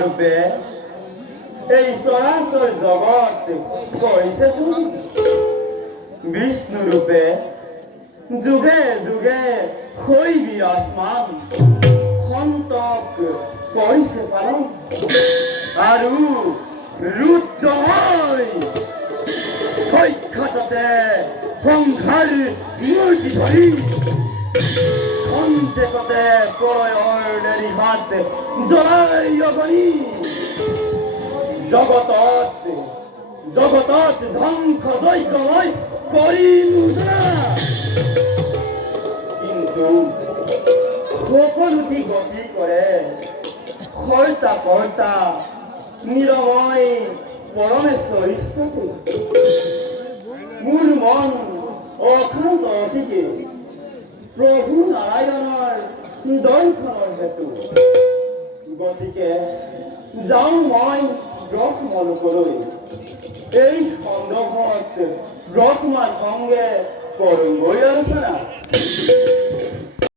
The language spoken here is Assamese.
ৰূপে এই চৰাচৰ জগৎ কৰিছে বিষ্ণু ৰূপে যুগে যুগে হইবি আসমান সন্তক কৰিছে পালন আৰু ৰুদ্ৰ হয় সখ্যাততে সংসাৰ মূৰ্তি ধৰি খন্তেকতে প্ৰলয়ৰ নিশাত জ্বলাই অগনি জগতত জগতত ধ্বংস যজ্ঞময় কৰি নোজনা কিন্তু সকলোটি গতি কৰে কৰ্তা কৰ্তা নিৰময় পৰমেশ্বৰ ঈশ্বৰটো মোৰ মন অশান্ত অতিকে প্ৰভু নাৰায়ণৰ দৰ্শনৰ হেতু গতিকে যাওঁ মই ব্ৰহ্মলোকলৈ এই সন্দৰ্ভত ব্ৰহ্মাৰ সংগে কৰোঁগৈ আলোচনা।